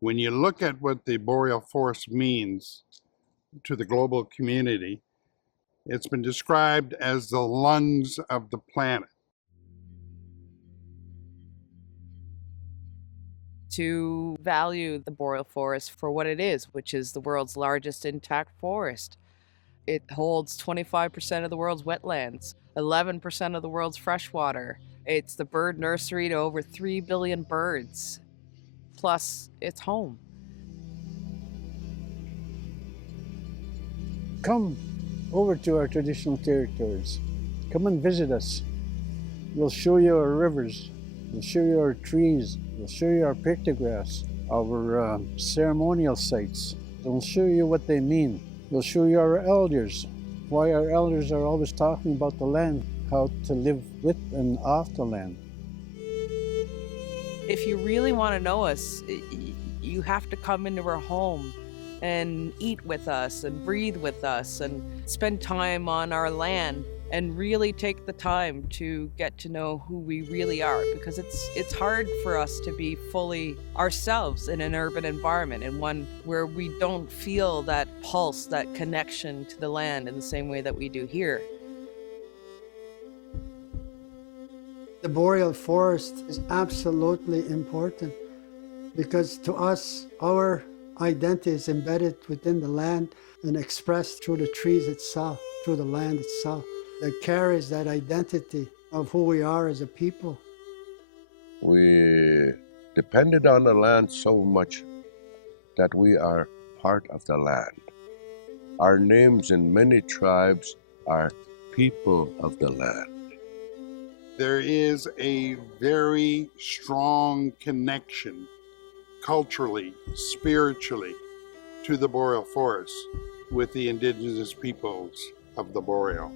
When you look at what the boreal forest means to the global community, it's been described as the lungs of the planet. To value the boreal forest for what it is, which is the world's largest intact forest. It holds 25% of the world's wetlands, 11% of the world's freshwater. It's the bird nursery to over 3 billion birds. Plus, it's home. Come over to our traditional territories. Come and visit us. We'll show you our rivers. We'll show you our trees. We'll show you our pictographs, our ceremonial sites. We'll show you what they mean. We'll show you our elders, why our elders are always talking about the land, how to live with and off the land. If you really want to know us, you have to come into our home and eat with us and breathe with us and spend time on our land and really take the time to get to know who we really are, because it's hard for us to be fully ourselves in an urban environment, and one where we don't feel that pulse, that connection to the land in the same way that we do here. The boreal forest is absolutely important because to us, our identity is embedded within the land and expressed through the trees itself, through the land itself, that carries that identity of who we are as a people. We depended on the land so much that we are part of the land. Our names in many tribes are people of the land. There is a very strong connection culturally, spiritually, to the boreal forest with the indigenous peoples of the boreal.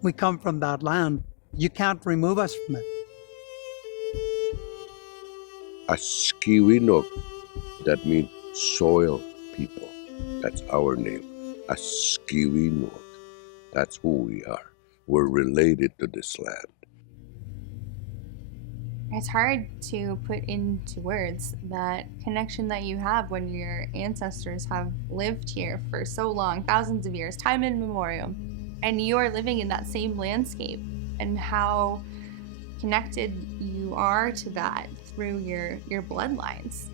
We come from that land. You can't remove us from it. Askiwinok, that means soil people. That's our name. Askiwinok. That's who we are. We're related to this land. It's hard to put into words that connection that you have when your ancestors have lived here for so long, thousands of years, time immemorial, and you are living in that same landscape, and how connected you are to that through your bloodlines.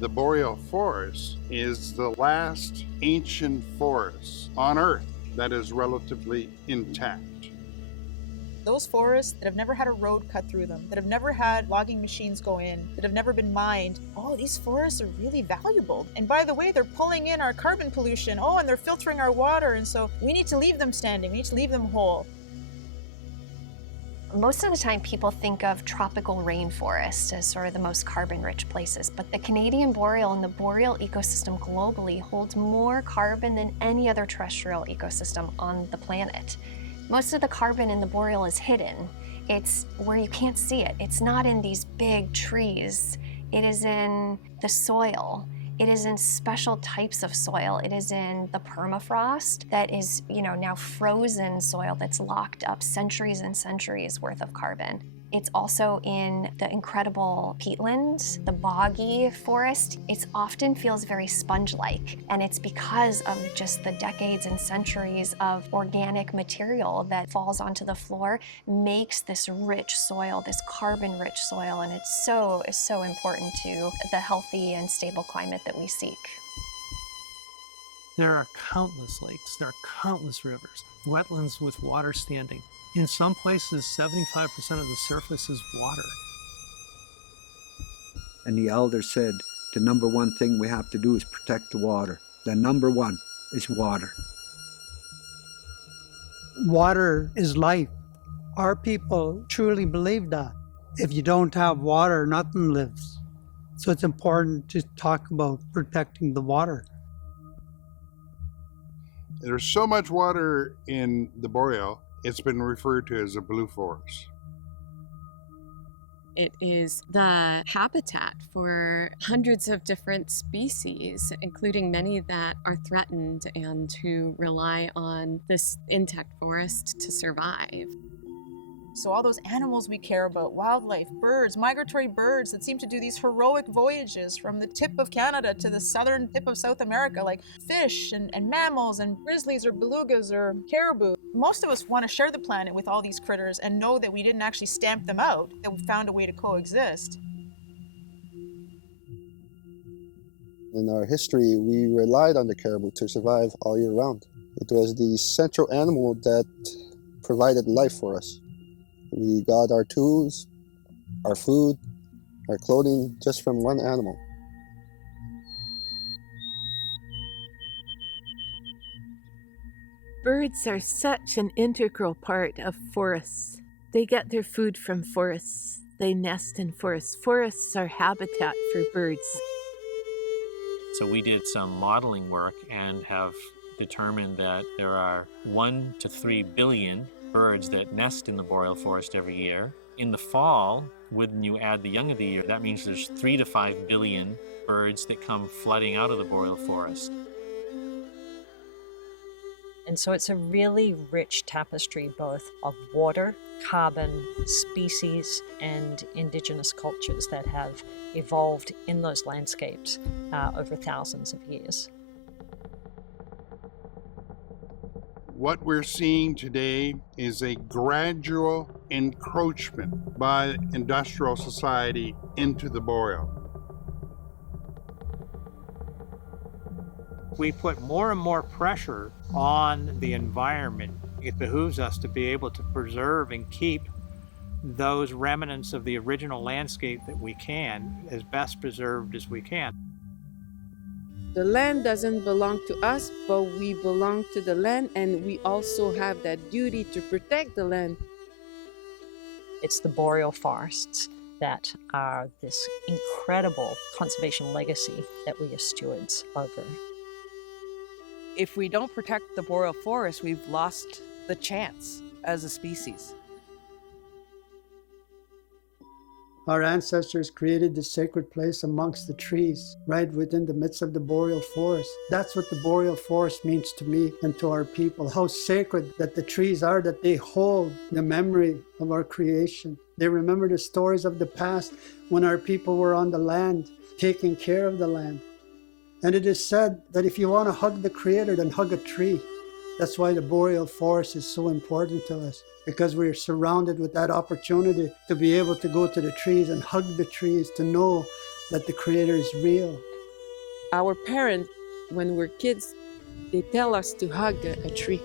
The boreal forest is the last ancient forest on Earth that is relatively intact. Those forests that have never had a road cut through them, that have never had logging machines go in, that have never been mined, oh, these forests are really valuable. And by the way, they're pulling in our carbon pollution, oh, and they're filtering our water, and so we need to leave them standing, we need to leave them whole. Most of the time, people think of tropical rainforests as sort of the most carbon-rich places, but the Canadian boreal and the boreal ecosystem globally holds more carbon than any other terrestrial ecosystem on the planet. Most of the carbon in the boreal is hidden. It's where you can't see it. It's not in these big trees. It is in the soil. It is in special types of soil. It is in the permafrost that is, now frozen soil that's locked up centuries and centuries worth of carbon. It's also in the incredible peatlands, the boggy forest. It often feels very sponge-like, and it's because of just the decades and centuries of organic material that falls onto the floor, makes this rich soil, this carbon-rich soil, and it's so important to the healthy and stable climate that we seek. There are countless lakes, there are countless rivers, wetlands with water standing. In some places, 75% of the surface is water. And the elder said, the number one thing we have to do is protect the water. The number one is water. Water is life. Our people truly believe that. If you don't have water, nothing lives. So it's important to talk about protecting the water. There's so much water in the boreal, it's been referred to as a blue forest. It is the habitat for hundreds of different species, including many that are threatened and who rely on this intact forest to survive. So all those animals we care about, wildlife, birds, migratory birds that seem to do these heroic voyages from the tip of Canada to the southern tip of South America, like fish and mammals and grizzlies or belugas or caribou. Most of us want to share the planet with all these critters and know that we didn't actually stamp them out, that we found a way to coexist. In our history, we relied on the caribou to survive all year round. It was the central animal that provided life for us. We got our tools, our food, our clothing just from one animal. Birds are such an integral part of forests. They get their food from forests. They nest in forests. Forests are habitat for birds. So we did some modeling work and have determined that there are 1 to 3 billion birds that nest in the boreal forest every year. In the fall, when you add the young of the year, that means there's 3 to 5 billion birds that come flooding out of the boreal forest. And so it's a really rich tapestry, both of water, carbon, species, and indigenous cultures that have evolved in those landscapes over thousands of years. What we're seeing today is a gradual encroachment by industrial society into the boreal. We put more and more pressure on the environment. It behooves us to be able to preserve and keep those remnants of the original landscape that we can, as best preserved as we can. The land doesn't belong to us, but we belong to the land, and we also have that duty to protect the land. It's the boreal forests that are this incredible conservation legacy that we are stewards over. If we don't protect the boreal forest, we've lost the chance as a species. Our ancestors created this sacred place amongst the trees, right within the midst of the boreal forest. That's what the boreal forest means to me and to our people, how sacred that the trees are, that they hold the memory of our creation. They remember the stories of the past when our people were on the land, taking care of the land. And it is said that if you want to hug the Creator, then hug a tree. That's why the boreal forest is so important to us, because we're surrounded with that opportunity to be able to go to the trees and hug the trees, to know that the Creator is real. Our parents, when we're kids, they tell us to hug a tree.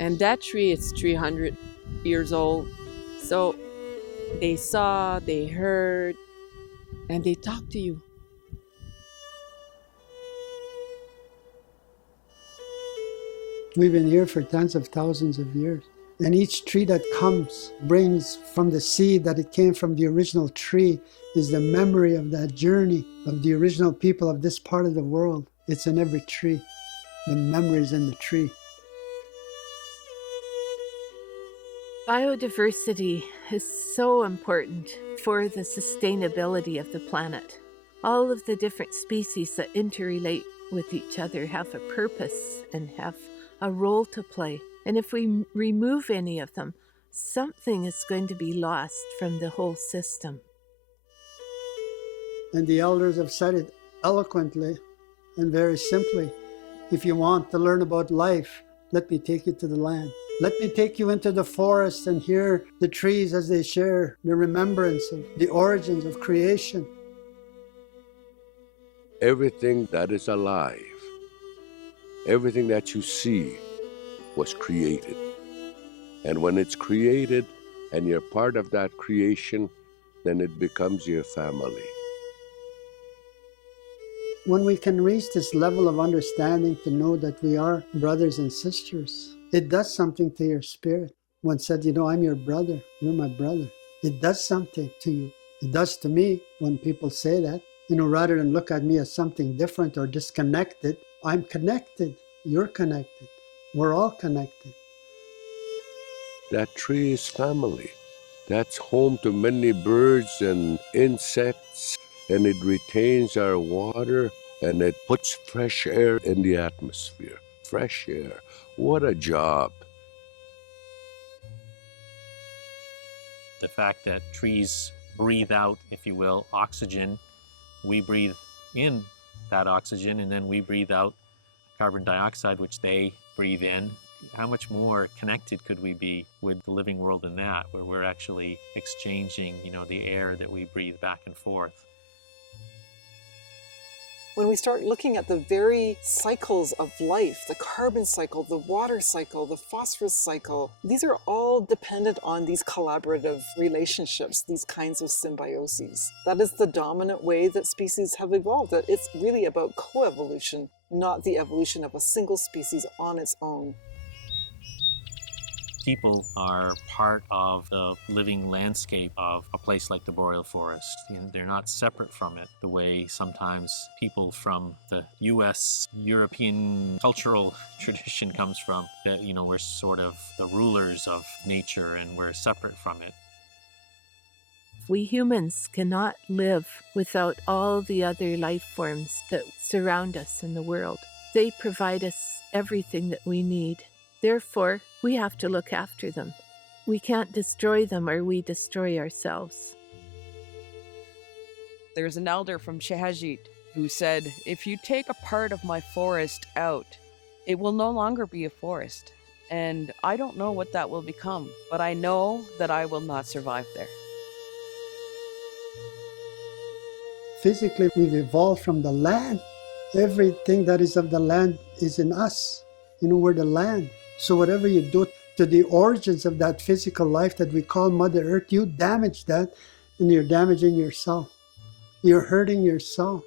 And that tree is 300 years old. So they saw, they heard, and they talk to you. We've been here for tens of thousands of years. And each tree that comes brings from the seed that it came from the original tree is the memory of that journey of the original people of this part of the world. It's in every tree. The memory's in the tree. Biodiversity is so important for the sustainability of the planet. All of the different species that interrelate with each other have a purpose and have a role to play. And if we remove any of them, something is going to be lost from the whole system. And the elders have said it eloquently and very simply. If you want to learn about life, let me take you to the land. Let me take you into the forest and hear the trees as they share the remembrance of the origins of creation. Everything that is alive, everything that you see was created. And when it's created and you're part of that creation, then it becomes your family. When we can reach this level of understanding to know that we are brothers and sisters, it does something to your spirit. One said, I'm your brother, you're my brother. It does something to you. It does to me when people say that. Rather than look at me as something different or disconnected, I'm connected, you're connected, we're all connected. That tree is family. That's home to many birds and insects, and it retains our water, and it puts fresh air in the atmosphere. Fresh air. What a job. The fact that trees breathe out, if you will, oxygen, we breathe in that oxygen, and then we breathe out carbon dioxide, which they breathe in. How much more connected could we be with the living world than that, where we're actually exchanging, the air that we breathe back and forth? When we start looking at the very cycles of life, the carbon cycle, the water cycle, the phosphorus cycle, these are all dependent on these collaborative relationships, these kinds of symbioses. That is the dominant way that species have evolved, that it's really about coevolution, not the evolution of a single species on its own. People are part of the living landscape of a place like the Boreal Forest. They're not separate from it the way sometimes people from the US, European cultural tradition comes from, that, we're sort of the rulers of nature and we're separate from it. We humans cannot live without all the other life forms that surround us in the world. They provide us everything that we need. Therefore, we have to look after them. We can't destroy them or we destroy ourselves. There's an elder from Shehajit who said, if you take a part of my forest out, it will no longer be a forest. And I don't know what that will become, but I know that I will not survive there. Physically, we've evolved from the land. Everything that is of the land is in us. We're the land. So whatever you do to the origins of that physical life that we call Mother Earth, you damage that and you're damaging yourself. You're hurting yourself.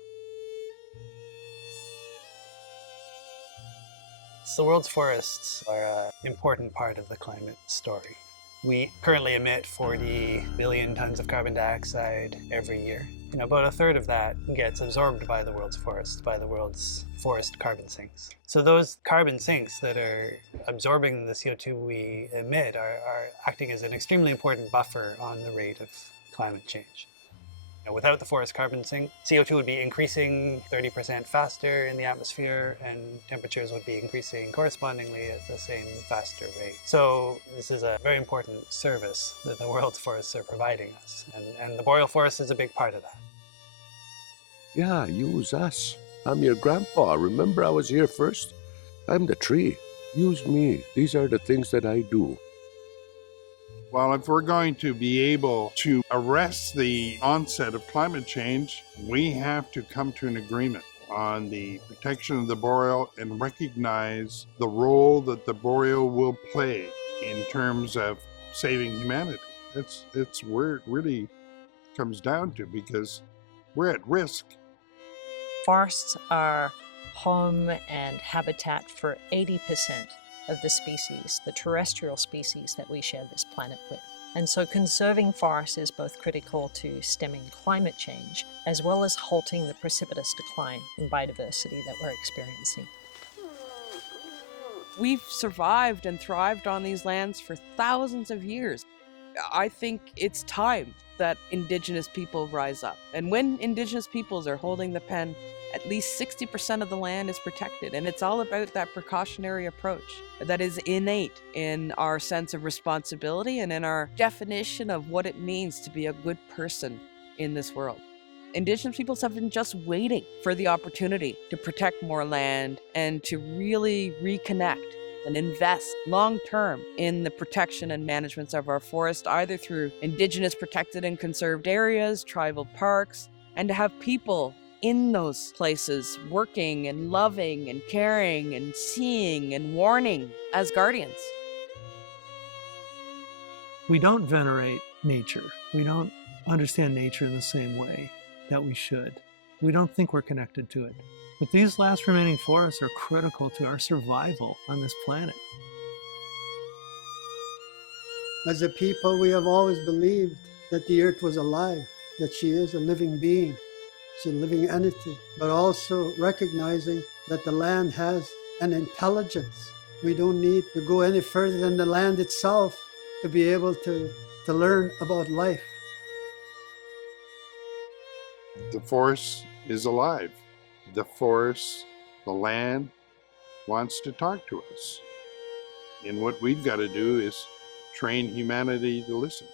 So the world's forests are an important part of the climate story. We currently emit 40 billion tons of carbon dioxide every year. About a third of that gets absorbed by the world's forests, by the world's forest carbon sinks. So those carbon sinks that are absorbing the CO2 we emit are acting as an extremely important buffer on the rate of climate change. Without the forest carbon sink, CO2 would be increasing 30% faster in the atmosphere, and temperatures would be increasing correspondingly at the same faster rate. So this is a very important service that the world's forests are providing us, and the Boreal Forest is a big part of that. Yeah, use us. I'm your grandpa. Remember I was here first? I'm the tree. Use me. These are the things that I do. Well, if we're going to be able to arrest the onset of climate change, we have to come to an agreement on the protection of the boreal and recognize the role that the boreal will play in terms of saving humanity. It's where it really comes down to, because we're at risk. Forests are home and habitat for 80% of the species, the terrestrial species that we share this planet with. And so conserving forests is both critical to stemming climate change, as well as halting the precipitous decline in biodiversity that we're experiencing. We've survived and thrived on these lands for thousands of years. I think it's time that Indigenous people rise up. And when Indigenous peoples are holding the pen, at least 60% of the land is protected. And it's all about that precautionary approach that is innate in our sense of responsibility and in our definition of what it means to be a good person in this world. Indigenous peoples have been just waiting for the opportunity to protect more land and to really reconnect and invest long-term in the protection and management of our forest, either through Indigenous protected and conserved areas, tribal parks, and to have people in those places working and loving and caring and seeing and warning as guardians. We don't venerate nature. We don't understand nature in the same way that we should. We don't think we're connected to it. But these last remaining forests are critical to our survival on this planet. As a people, we have always believed that the earth was alive, that she is a living being. It's a living entity, but also recognizing that the land has an intelligence. We don't need to go any further than the land itself to be able to learn about life. The forest is alive. The forest, the land, wants to talk to us. And what we've got to do is train humanity to listen.